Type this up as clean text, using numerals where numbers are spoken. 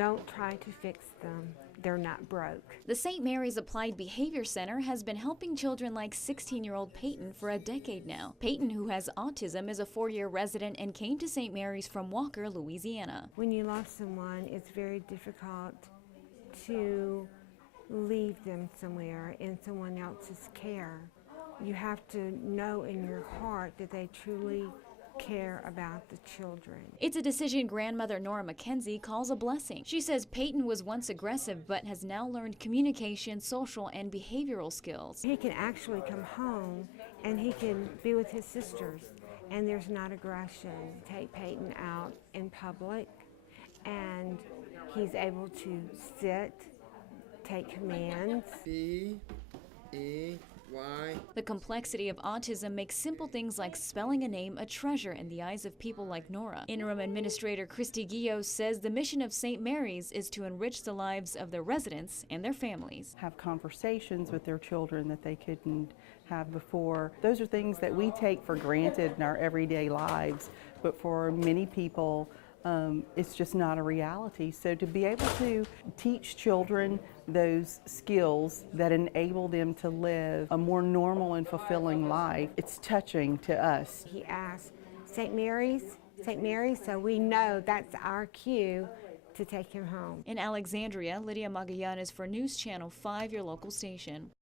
Don't try to fix them. They're not broke. The St. Mary's Applied Behavior Center has been helping children like 16-year-old Peyton for a decade now. Peyton, who has autism, is a 4-year resident and came to St. Mary's from Walker, Louisiana. When you love someone, it's very difficult to leave them somewhere in someone else's care. You have to know in your heart that they truly care about the children. It's a decision grandmother Nora Mckenzie calls a blessing. She says Peyton was once aggressive but has now learned communication, social, and behavioral skills. He can actually come home and he can be with his sisters, and there's not aggression. Take Peyton out in public and he's able to sit, take commands. Why? The complexity of autism makes simple things like spelling a name a treasure in the eyes of people like Nora. Interim Administrator Christy Guillot says the mission of St. Mary's is to enrich the lives of their residents and their families. Have conversations with their children that they couldn't have before. Those are things that we take for granted in our everyday lives, but for many people, it's just not a reality. So to be able to teach children those skills that enable them to live a more normal and fulfilling life, it's touching to us. He asked, St. Mary's, so we know that's our cue to take him home. In Alexandria, Lydia Magallanes for News Channel 5, your local station.